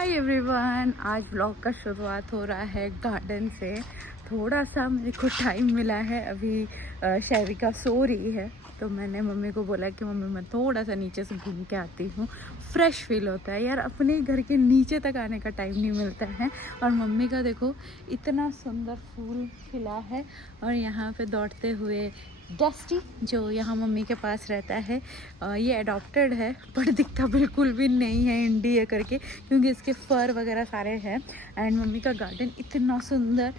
Hi everyone, आज vlog का शुरुआत हो रहा है गार्डन से। थोड़ा सा मेरे को टाइम मिला है, अभी शैविका सो रही है तो मैंने मम्मी को बोला कि मम्मी मैं थोड़ा सा नीचे से घूम के आती हूँ। फ्रेश फील होता है यार, अपने घर के नीचे तक आने का टाइम नहीं मिलता है। और मम्मी का देखो इतना सुंदर फूल खिला है। और यहाँ पे दौड़ते हुए डस्टी जो यहाँ मम्मी के पास रहता है, ये अडॉप्टेड है पर दिखता बिल्कुल भी नहीं है इंडिया करके, क्योंकि इसके फर वगैरह सारे हैं। एंड मम्मी का गार्डन इतना सुंदर,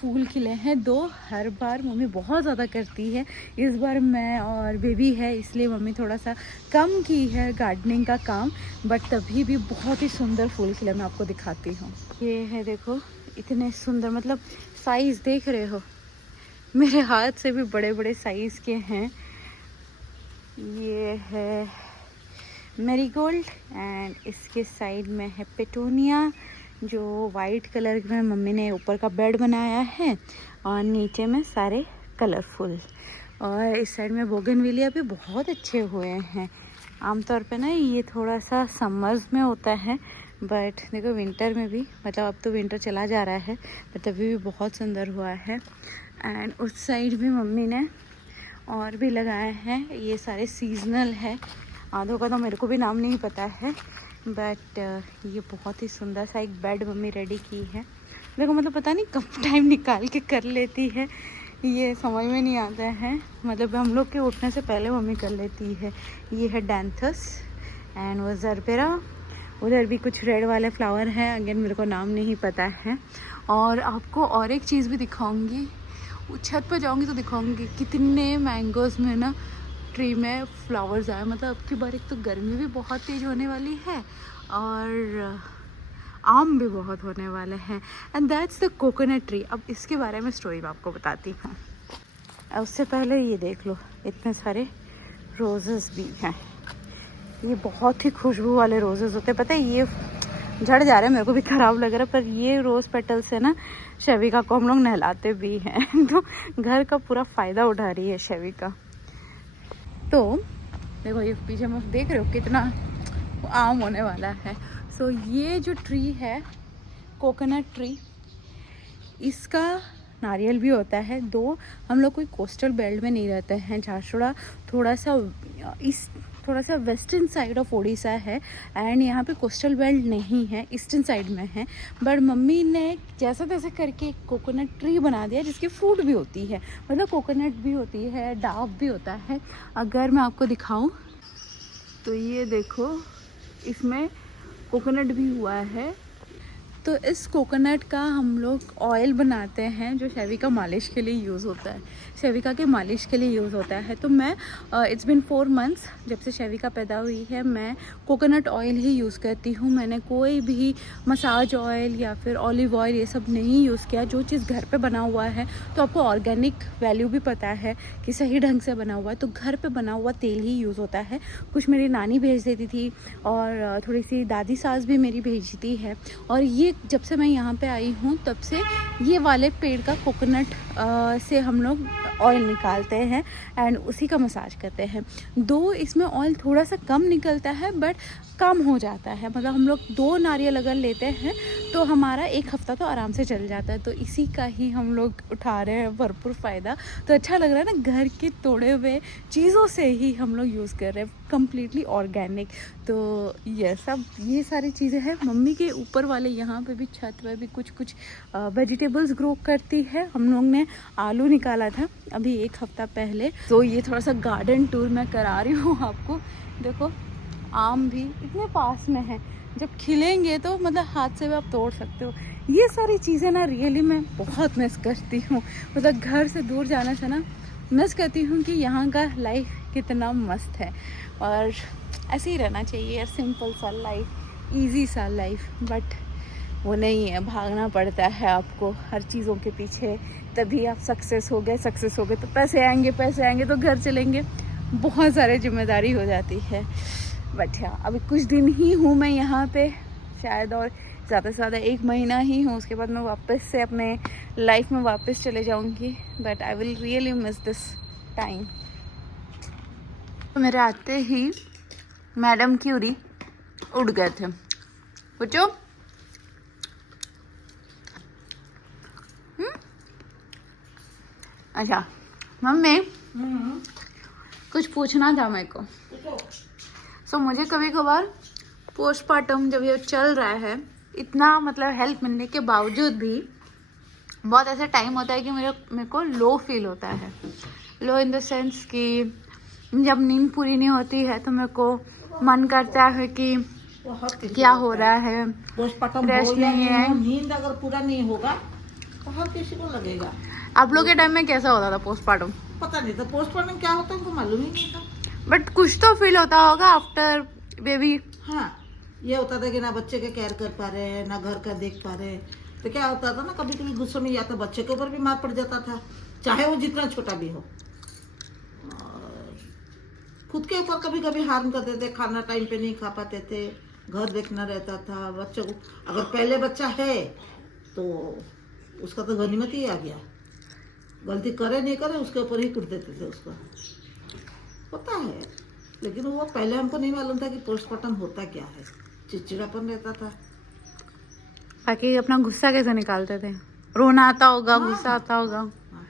फूल खिले हैं दो। हर बार मम्मी बहुत ज़्यादा करती है, इस बार मैं और बेबी है इसलिए मम्मी थोड़ा सा कम की है गार्डनिंग का काम, बट तभी भी बहुत ही सुंदर फूल खिले। मैं आपको दिखाती हूँ। ये है देखो, इतने सुंदर, मतलब साइज़ देख रहे हो, मेरे हाथ से भी बड़े बड़े साइज़ के हैं। ये है मैरीगोल्ड एंड इसके साइड में है पेटूनिया जो वाइट कलर में मम्मी ने ऊपर का बेड बनाया है, और नीचे में सारे कलरफुल। और इस साइड में बोगनविलिया भी बहुत अच्छे हुए हैं। आमतौर पे ना ये थोड़ा सा समर्स में होता है, बट देखो विंटर में भी, मतलब अब तो विंटर चला जा रहा है पर तभी भी बहुत सुंदर हुआ है। एंड उस साइड भी मम्मी ने और भी लगाए हैं, ये सारे सीजनल है। आधों का तो मेरे को भी नाम नहीं पता है, बट ये बहुत ही सुंदर सा एक बेड मम्मी रेडी की है। मेरे को मतलब पता नहीं कब टाइम निकाल के कर लेती है, ये समझ में नहीं आता है। मतलब हम लोग के उठने से पहले मम्मी कर लेती है। ये है डैंथस एंड वो जरबेरा। उधर भी कुछ रेड वाले फ्लावर हैं, अगेन मेरे को नाम नहीं पता है। और आपको और एक चीज़ भी दिखाऊंगी, छत पर जाऊंगी तो दिखाऊंगी कितने मैंगोज़ में ना ट्री में फ्लावर्स आए। मतलब अब की बार एक तो गर्मी भी बहुत तेज़ होने वाली है और आम भी बहुत होने वाले हैं। And that's the coconut tree. अब इसके बारे में स्टोरी मैं आपको बताती हूँ। उससे पहले ये देख लो, इतने सारे रोजेस भी हैं। ये बहुत ही खुशबू वाले रोजेस होते हैं, पता है। ये झड़ जा रहे हैं, मेरे को भी ख़राब लग रहा है, पर ये रोज़ पेटल से ना शैविका को हम लोग नहलाते भी हैं तो घर का पूरा फ़ायदा उठा रही है शैविका। तो देखो ये पीछे में देख रहे हो कितना आम होने वाला है। सो ये जो ट्री है कोकोनट ट्री, इसका नारियल भी होता है। दो हम लोग कोई कोस्टल बेल्ट में नहीं रहते हैं, झारसुगड़ा थोड़ा सा वेस्टर्न साइड ऑफ उड़ीसा है। एंड यहाँ पे कोस्टल बेल्ट नहीं है, ईस्टर्न साइड में है। बट मम्मी ने जैसा तैसा करके एक कोकोनट ट्री बना दिया जिसकी फ्रूट भी होती है, मतलब कोकोनट भी होती है, डाब भी होता है। अगर मैं आपको दिखाऊं तो ये देखो, इसमें कोकोनट भी हुआ है। तो इस कोकोनट का हम लोग ऑयल बनाते हैं जो शैविका मालिश के लिए यूज़ होता है, शैविका के मालिश के लिए यूज़ होता है। तो मैं इट्स बिन 4 मंथ्स जब से शैविका पैदा हुई है, मैं कोकोनट ऑयल ही यूज़ करती हूँ। मैंने कोई भी मसाज ऑयल या फिर ऑलिव ऑयल ये सब नहीं यूज़ किया। जो चीज़ घर पे बना हुआ है तो आपको ऑर्गेनिक वैल्यू भी पता है कि सही ढंग से बना हुआ है, तो घर पर बना हुआ तेल ही यूज़ होता है। कुछ मेरी नानी भेज देती थी और थोड़ी सी दादी सास भी मेरी भेजती है। और ये जब से मैं यहाँ पे आई हूँ तब से ये वाले पेड़ का कोकोनट से हम लोग ऑयल निकालते हैं एंड उसी का मसाज करते हैं। दो इसमें ऑयल थोड़ा सा कम निकलता है बट कम हो जाता है। मतलब हम लोग 2 नारियल अगर लेते हैं तो हमारा 1 हफ़्ता तो आराम से चल जाता है। तो इसी का ही हम लोग उठा रहे हैं भरपूर फ़ायदा। तो अच्छा लग रहा है ना, घर के तोड़े हुए चीज़ों से ही हम लोग यूज़ कर रहे हैं, कम्प्लीटली ऑर्गेनिक। तो ये सब, ये सारी चीज़ें हैं। मम्मी के ऊपर वाले यहाँ पे भी छत पर भी कुछ वेजिटेबल्स ग्रो करती है। हम लोग ने आलू निकाला था अभी 1 हफ़्ता पहले। तो ये थोड़ा सा गार्डन टूर मैं करा रही हूँ आपको। देखो आम भी इतने पास में है, जब खिलेंगे तो मतलब हाथ से भी आप तोड़ सकते हो। ये सारी चीज़ें ना रियली मैं बहुत मिस करती हूँ। मतलब घर से दूर जाने से ना मिस करती हूँ कि यहाँ का लाइफ कितना मस्त है। और ऐसे ही रहना चाहिए यार, सिंपल सा लाइफ, इजी सा लाइफ। बट वो नहीं है, भागना पड़ता है आपको हर चीज़ों के पीछे, तभी आप सक्सेस हो गए तो पैसे आएंगे तो घर चलेंगे, बहुत सारी जिम्मेदारी हो जाती है। बट हाँ, अभी कुछ दिन ही हूँ मैं यहाँ पे शायद, और ज़्यादा से ज़्यादा 1 महीना ही हूँ। उसके बाद मैं वापस से अपने लाइफ में वापस चले जाऊँगी। But I will really miss this time. तो मेरे आते ही मैडम क्यूरी उड़ गए थे। पूछो अच्छा मम्मी कुछ पूछना था मेरे को। सो मुझे कभी कभार पोस्टमार्टम जब ये चल रहा है, इतना मतलब हेल्प मिलने के बावजूद भी बहुत ऐसा टाइम होता है कि मेरे को लो फील होता है। लो इन द सेंस कि जब नींद पूरी नहीं होती है तो मेरे को मन करता है कि क्या हो रहा है, फ्रेश नहीं है। नींद अगर पूरा नहीं होगा तो हर किसी को लगेगा। आप लोग के टाइम में कैसा होता था पोस्टमार्टम? पता नहीं था पोस्टमार्टम क्या होता है, उनको मालूम ही नहीं था। बट कुछ तो फील होता होगा आफ्टर बेबी। हाँ, ये होता था कि ना बच्चे के केयर कर पा रहे हैं, ना घर का देख पा रहे हैं। तो क्या होता था ना, कभी कभी गुस्से में या तो बच्चे के ऊपर भी मार पड़ जाता था, चाहे वो जितना छोटा भी हो। खुद के ऊपर कभी कभी हार्म करते थे, खाना टाइम पे नहीं खा पाते थे, घर देखना रहता था बच्चों को। अगर पहले बच्चा है तो उसका तो गनीमत ही आ गया, गलती करे नहीं करे उसके ऊपर ही कुट देते थे उसको। होता है, लेकिन वो पहले हमको नहीं मालूम था कि पोस्टमार्टम होता क्या है। चिड़चिड़ापन रहता था। बाकी अपना गुस्सा कैसे निकालते थे? रोना आता होगा, हाँ, गुस्सा आता होगा। हाँ,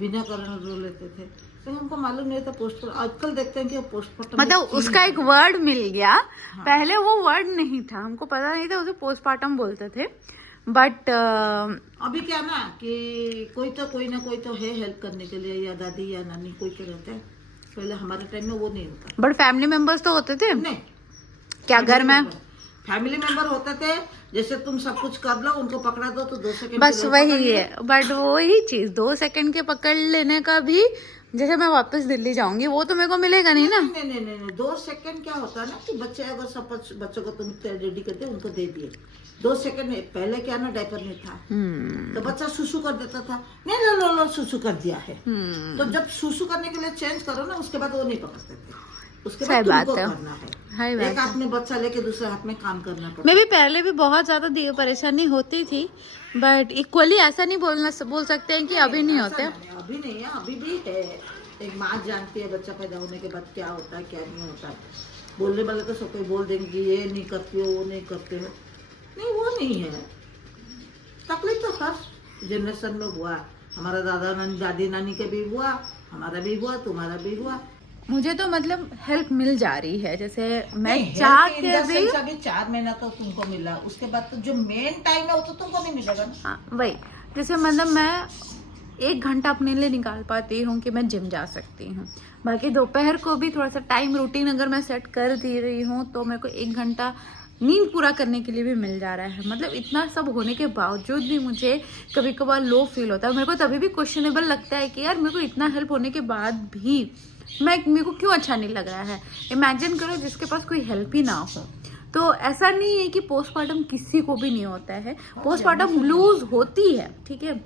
बिना कारण रो लेते थे, तो हमको मालूम नहीं था पोस्टमार्टम। आजकल देखते हैं कि पोस्टमार्टम मतलब उसका एक वर्ड मिल गया। हाँ। पहले वो वर्ड नहीं था, हमको पता नहीं था, उसे पोस्टमार्टम बोलते थे। बट अभी क्या ना कि कोई ना कोई तो है हेल्प करने के लिए, या दादी या नानी कोई तो रहता है। पहले हमारे टाइम में वो नहीं होता। बट फैमिली मेंबर्स तो होते थे। नहीं, क्या घर में फैमिली मेंबर होते थे। जैसे तुम सब कुछ कर लो, उनको पकड़ा दो तो 2 सेकंड बस वही है। बट वही चीज 2 सेकंड के पकड़ लेने का भी, जैसे मैं वापस दिल्ली जाऊंगी वो तो मेरे को मिलेगा नहीं ना। नहीं 2 सेकंड क्या होता है ना कि बच्चे अगर सब बच्चों को तुम रेडी करते उनको दे दिए 2 सेकंड में। पहले क्या ना डायपर नहीं था, तो बच्चा सुसु कर देता था, नहीं लो सुसु कर दिया है। तो जब सुसु करने के लिए चेंज करो ना, उसके बाद वो नहीं पकड़ते थे। उसके बाद तुमको करना है, एक हाथ में बच्चा लेके दूसरे हाथ में काम करना पड़ता है। मैं भी पहले भी बहुत ज्यादा परेशानी होती थी, बट इक्वली ऐसा नहीं बोल सकते हैं कि अभी नहीं होते। अभी नहीं है, अभी भी है। एक माँ जानती है बच्चा पैदा होने के बाद क्या होता है क्या नहीं होता है। बोलने वाले तो सब कोई बोल देंगे कि ये नहीं करती हो, वो नहीं करते हो। नहीं, वो नहीं है। तकलीफ तो हर जनरेशन में हुआ। हमारा दादा नानी दादी नानी के भी हुआ, हमारा भी हुआ, तुम्हारा भी हुआ। मुझे तो मतलब हेल्प मिल जा रही है। जैसे मैं चाह के भी अभी 4 महीना तो तुमको मिला, उसके बाद तो जो मेन टाइम है वो तो तुमको नहीं मिलेगा ना। हाँ वही, जैसे मतलब मैं 1 घंटा अपने लिए निकाल पाती हूँ कि मैं जिम जा सकती हूँ। बाकी दोपहर को भी थोड़ा सा टाइम रूटीन अगर मैं सेट कर दे रही हूँ तो मेरे को 1 घंटा नींद पूरा करने के लिए भी मिल जा रहा है। मतलब इतना सब होने के बावजूद भी मुझे कभी कभार लो फील होता है। मेरे को तभी भी क्वेश्चनेबल लगता है कि यार मेरे को इतना हेल्प होने के बाद भी मेरे को क्यों अच्छा नहीं लग रहा है। इमेजिन करो जिसके पास कोई हेल्प ही ना हो। तो ऐसा नहीं है कि पोस्टमार्टम किसी को भी नहीं होता है, पोस्टमार्टम ब्लूज होती है, ठीक है।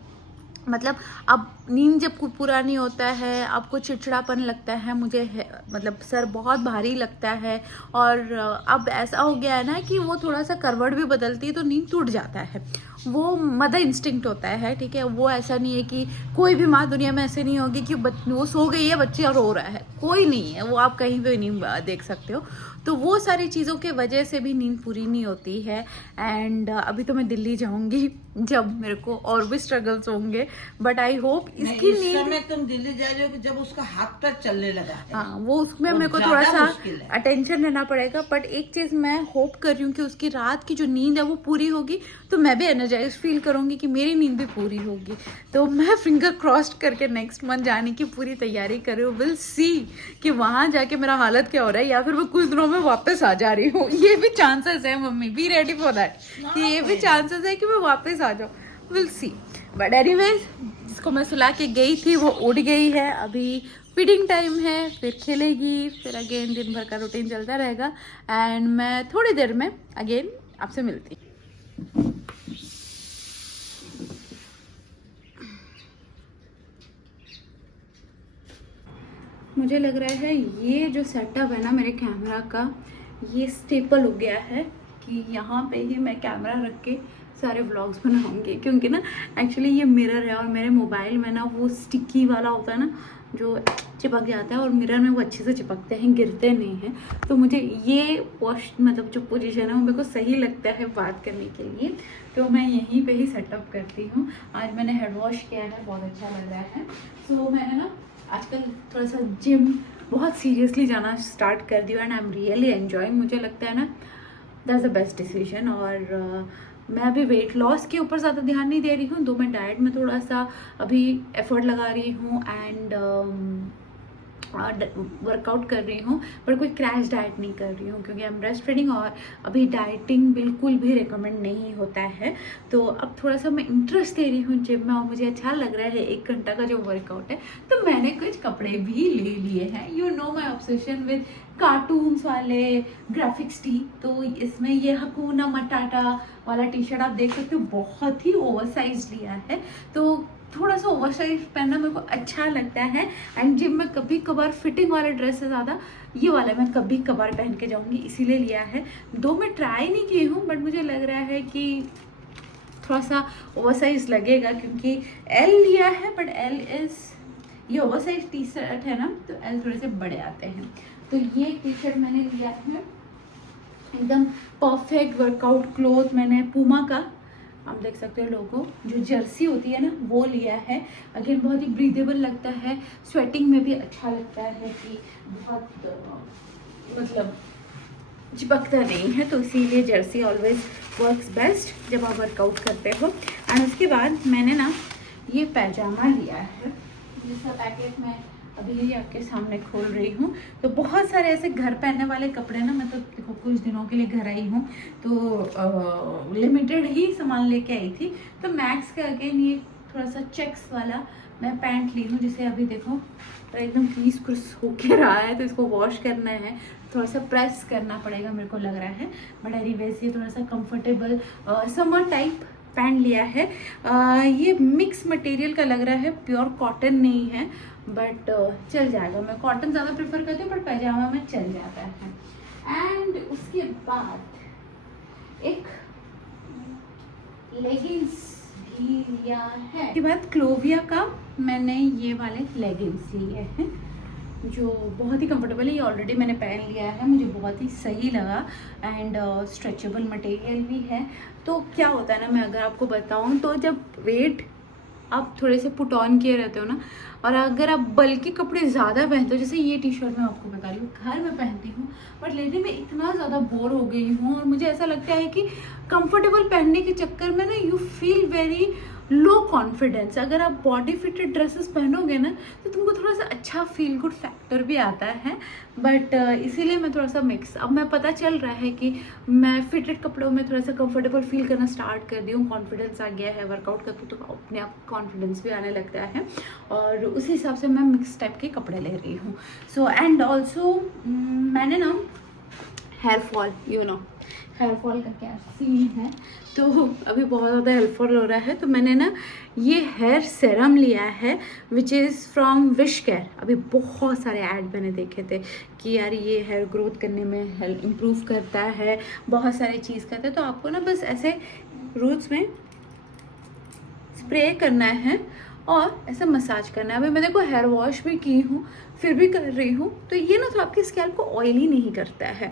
मतलब अब नींद जब पूरा नहीं होता है, आपको चिड़चिड़ापन लगता है, मुझे मतलब सर बहुत भारी लगता है। और अब ऐसा हो गया है ना कि वो थोड़ा सा करवट भी बदलती है तो नींद टूट जाता है। वो मदर इंस्टिंक्ट होता है, ठीक है। वो ऐसा नहीं है कि कोई भी माँ दुनिया में ऐसे नहीं होगी कि वो सो गई है बच्चा रो रहा है, कोई नहीं है। वो आप कहीं पे नहीं देख सकते हो। तो वो सारी चीज़ों के वजह से भी नींद पूरी नहीं होती है। एंड अभी तो मैं दिल्ली जाऊंगी जब मेरे को और भी स्ट्रगल्स होंगे, बट आई होप इसकी नींद। तुम दिल्ली जा रहे हो जब उसका हाथ पैर चलने लगा है। हाँ, वो उसमें मेरे को थोड़ा सा अटेंशन रहना पड़ेगा। बट एक चीज़ मैं होप कर रही हूँ कि उसकी रात की जो नींद है वो पूरी होगी तो मैं भी एनर्जाइज फील करूँगी कि मेरी नींद भी पूरी होगी। तो मैं फिंगर क्रॉस्ड करके नेक्स्ट मंथ जाने की पूरी तैयारी कर रही हूँ। विल सी कि वहाँ जाके मेरा हालत क्या हो रहा है, या फिर मैं कुछ दिनों में वापस आ जा रही हूँ। ये भी चांसेस है mummy, be ready for that, कि ये भी चांसेस है कि मैं वापस आ जाऊँ। Will see. बट एनीवेज, जिसको मैं सुला के गई थी वो उड़ गई है। अभी फीडिंग टाइम है, फिर खेलेगी, फिर अगेन दिन भर का रूटीन चलता रहेगा। एंड मैं थोड़ी देर में अगेन आपसे मिलती। मुझे लग रहा है ये जो सेटअप है ना मेरे कैमरा का, ये स्टेपल हो गया है कि यहाँ पे ही मैं कैमरा रख के सारे व्लॉग्स बनाऊंगी, क्योंकि ना एक्चुअली ये मिरर है और मेरे मोबाइल में ना वो स्टिकी वाला होता है ना जो चिपक जाता है, और मिरर में वो अच्छे से चिपकते हैं, गिरते नहीं हैं। तो मुझे ये मतलब जो पोजीशन है वो मेरे को सही लगता है बात करने के लिए, तो मैं यहीं पे ही सेटअप करती हूँ। आज मैंने हेड वॉश किया है, बहुत अच्छा लग रहा है। सो मैंने ना आजकल थोड़ा सा जिम बहुत सीरियसली जाना स्टार्ट कर दिया and I am really enjoying. मुझे लगता है ना दैट्स द बेस्ट डिसीजन। और मैं अभी वेट लॉस के ऊपर ज़्यादा ध्यान नहीं दे रही हूँ, तो मैं डाइट में थोड़ा सा अभी एफर्ट लगा रही हूँ एंड वर्कआउट कर रही हूँ, पर कोई क्रैश डाइट नहीं कर रही हूँ, क्योंकि आई एम ब्रेस्ट फीडिंग और अभी डाइटिंग बिल्कुल भी रिकमेंड नहीं होता है। तो अब थोड़ा सा मैं इंटरेस्ट दे रही हूँ जिम में, और मुझे अच्छा लग रहा है 1 घंटा का जो वर्कआउट है। तो मैंने कुछ कपड़े भी ले लिए हैं। You know my obsession with cartoons वाले ग्राफिक्स टी। तो इसमें ये हकूना मटाटा वाला टी शर्ट आप देख सकते हो, बहुत ही ओवर साइज लिया है। तो थोड़ा सा ओवर साइज पहनना मेरे को अच्छा लगता है, एंड जिम में कभी कभार फिटिंग वाले ड्रेस से ज़्यादा ये वाला मैं कभी कभार पहन के जाऊँगी, इसीलिए लिया है। 2 मैं ट्राई नहीं की हूँ, बट मुझे लग रहा है कि थोड़ा सा ओवर साइज लगेगा, क्योंकि एल लिया है, बट एल ये ओवर साइज टी शर्ट है ना, तो एल थोड़े से बड़े आते हैं। तो ये टी शर्ट मैंने लिया है एकदम परफेक्ट वर्कआउट क्लोथ। मैंने पूमा का, आप देख सकते हो लोगो, जो जर्सी होती है ना वो लिया है। अगेन बहुत ही ब्रीदेबल लगता है, स्वेटिंग में भी अच्छा लगता है कि बहुत मतलब चिपकता नहीं है, तो इसीलिए जर्सी ऑलवेज वर्क्स बेस्ट जब आप वर्कआउट करते हो। एंड उसके बाद मैंने ना ये पैजामा लिया है, जिसका पैकेट मैं अभी यही आपके सामने खोल रही हूँ। तो बहुत सारे ऐसे घर पहनने वाले कपड़े ना, मैं तो देखो कुछ दिनों के लिए घर आई हूँ, तो लिमिटेड ही सामान लेके आई थी। तो मैक्स का अगेन ये थोड़ा सा चेक्स वाला मैं पैंट ली हूँ, जिसे अभी देखो एकदम क्रीस क्रूस होके रहा है, तो इसको वॉश करना है, थोड़ा सा प्रेस करना पड़ेगा मेरे को लग रहा है। बट एनीवेज ये थोड़ा सा कंफर्टेबल समर टाइप पैंट लिया है। ये मिक्स मटेरियल का लग रहा है, प्योर कॉटन नहीं है, बट चल जाएगा। मैं कॉटन ज़्यादा प्रेफर करती हूँ, बट पैजामा में चल जाता है। एंड उसके बाद एक लेगिंग्स भी लिया है। उसके बाद क्लोविया का मैंने ये वाले लेगिंग्स लिए हैं, जो बहुत ही कंफर्टेबल है। ये ऑलरेडी मैंने पहन लिया है, मुझे बहुत ही सही लगा एंड स्ट्रेचेबल मटेरियल भी है। तो क्या होता है ना, मैं अगर आपको बताऊं तो जब वेट आप थोड़े से पुट ऑन किए रहते हो ना, और अगर आप बल्कि कपड़े ज़्यादा पहनते हो, जैसे ये टी शर्ट मैं आपको बता रही हूँ घर में पहनती हूँ, बट लेने में इतना ज़्यादा बोर हो गई हूँ, और मुझे ऐसा लगता है कि कंफर्टेबल पहनने के चक्कर में ना you feel very low confidence. अगर आप बॉडी फिटेड ड्रेसेस पहनोगे ना, तो तुमको थोड़ा सा अच्छा फील गुड फैक्टर भी आता है। बट इसीलिए मैं थोड़ा सा मिक्स, अब मैं पता चल रहा है कि मैं फिटेड कपड़ों में थोड़ा सा कंफर्टेबल फील करना स्टार्ट कर दी हूँ, कॉन्फिडेंस आ गया है, वर्कआउट करती हूँ तो अपने आप कॉन्फिडेंस भी आने लगता है, और उसी हिसाब से मैं मिक्स टाइप के कपड़े ले रही हूँ। सो एंड ऑल्सो मैंने ना hair fall, you know hair fall का क्या सीन है, तो अभी बहुत ज़्यादा हेयर फॉल हो रहा है, तो मैंने ना ये हेयर सेरम लिया है which is from wish care. अभी बहुत सारे ऐड मैंने देखे थे कि यार ये हेयर ग्रोथ करने में हेल्प इम्प्रूव करता है, बहुत सारी चीज़ करता है। तो आपको ना बस ऐसे रूट्स में स्प्रे करना है और ऐसे मसाज करना है। अभी मैं देखो हेयर वॉश भी की हूँ, फिर भी कर रही हूँ, तो ये ना तो आपकी स्कैल्प को ऑयली नहीं करता है।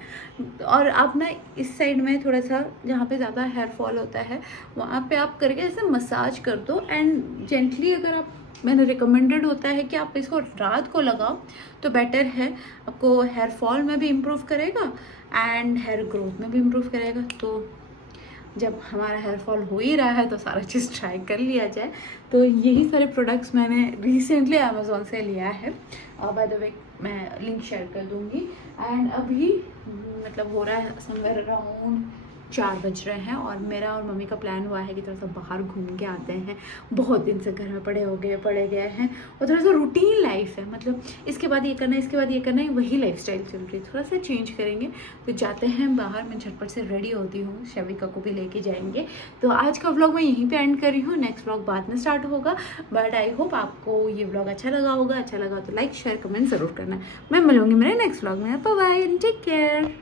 और आप ना इस साइड में थोड़ा सा जहाँ पे ज़्यादा हेयर फॉल होता है वहाँ पे आप करके ऐसे मसाज कर दो एंड जेंटली। अगर आप, मैंने रिकमेंडेड होता है कि आप इसको रात को लगाओ तो बेटर है, आपको हेयर फॉल में भी इम्प्रूव करेगा एंड हेयर ग्रोथ में भी इम्प्रूव करेगा। तो जब हमारा हेयर फॉल हो ही रहा है तो सारा चीज़ ट्राई कर लिया जाए। तो यही सारे प्रोडक्ट्स मैंने रिसेंटली अमेज़ोन से लिया है, बाय द वे मैं लिंक शेयर कर दूँगी। एंड अभी मतलब हो रहा है समवेयर अराउंड 4 बज रहे हैं, और मेरा और मम्मी का प्लान हुआ है कि थोड़ा सा बाहर घूम के आते हैं। बहुत दिन से घर में पड़े गए हैं, और थोड़ा सा रूटीन लाइफ है, मतलब इसके बाद ये करना है, इसके बाद ये करना है, वही लाइफस्टाइल चल रही है। थोड़ा सा चेंज करेंगे तो जाते हैं बाहर। मैं झटपट से रेडी होती हूँ, शविका को भी लेके जाएंगे। तो आज का व्लॉग मैं यहीं पर एंड कर रही हूँ, नेक्स्ट व्लॉग बाद में स्टार्ट होगा। बट आई होप आपको ये व्लॉग अच्छा लगा होगा। अच्छा लगा तो लाइक शेयर कमेंट ज़रूर करना। मैं मिलूंगी मेरे नेक्स्ट व्लॉग में। Bye bye, take care.